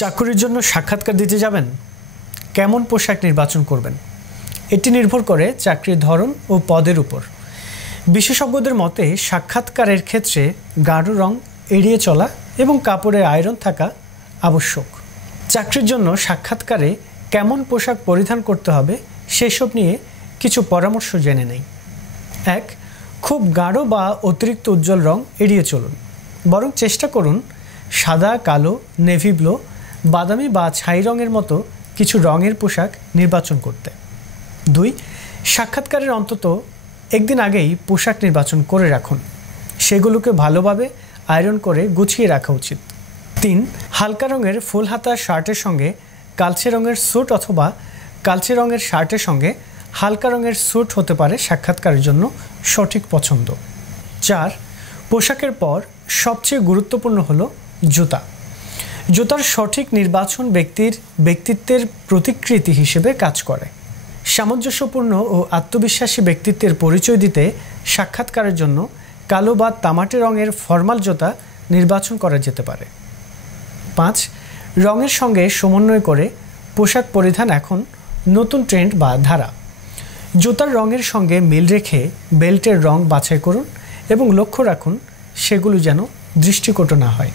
চাকরির জন্য সাক্ষাৎকার দিতে যাবেন, কেমন পোশাক নির্বাচন করবেন এটি নির্ভর করে চাকরির ধরন ও পদের উপর। বিশেষজ্ঞদের মতে সাক্ষাৎকারের ক্ষেত্রে গাঢ় রং এড়িয়ে চলা এবং কাপড়ের আয়রন থাকা আবশ্যক। চাকরির জন্য সাক্ষাৎকারে কেমন পোশাক পরিধান করতে হবে সেসব নিয়ে কিছু পরামর্শ জেনে নেই। 1. খুব গাঢ় বা অতিরিক্ত উজ্জ্বল রং এড়িয়ে চলুন, বরং চেষ্টা করুন সাদা, কালো, নেভি ব্লু, বাদামি বা ছাই রঙের মতো কিছু রঙের পোশাক নির্বাচন করতে। 2. সাক্ষাৎকারের অন্তত একদিন আগেই পোশাক নির্বাচন করে রাখুন, সেগুলোকে ভালোভাবে আয়রন করে গুছিয়ে রাখা উচিত। 3. হালকা রঙের ফুল হাতা শার্টের সঙ্গে কালচে রঙের স্যুট অথবা কালচে রঙের শার্টের সঙ্গে হালকা রঙের স্যুট হতে পারে সাক্ষাৎকারের জন্য সঠিক পছন্দ। 4. পোশাকের পর সবচেয়ে গুরুত্বপূর্ণ হলো জুতা। জুতার সঠিক নির্বাচন ব্যক্তির ব্যক্তিত্বের প্রতিকৃতি হিসেবে কাজ করে। সামঞ্জস্যপূর্ণ ও আত্মবিশ্বাসী ব্যক্তিত্বের পরিচয় দিতে সাক্ষাৎকারের জন্য কালো বা তামাটে রঙের ফর্মাল জুতা নির্বাচন করা যেতে পারে। 5. রঙের সঙ্গে সমন্বয় করে পোশাক পরিধান এখন নতুন ট্রেন্ড বা ধারা। জুতার রঙের সঙ্গে মিল রেখে বেল্টের রং বাছাই করুন এবং লক্ষ্য রাখুন সেগুলো যেন দৃষ্টিকটু না হয়।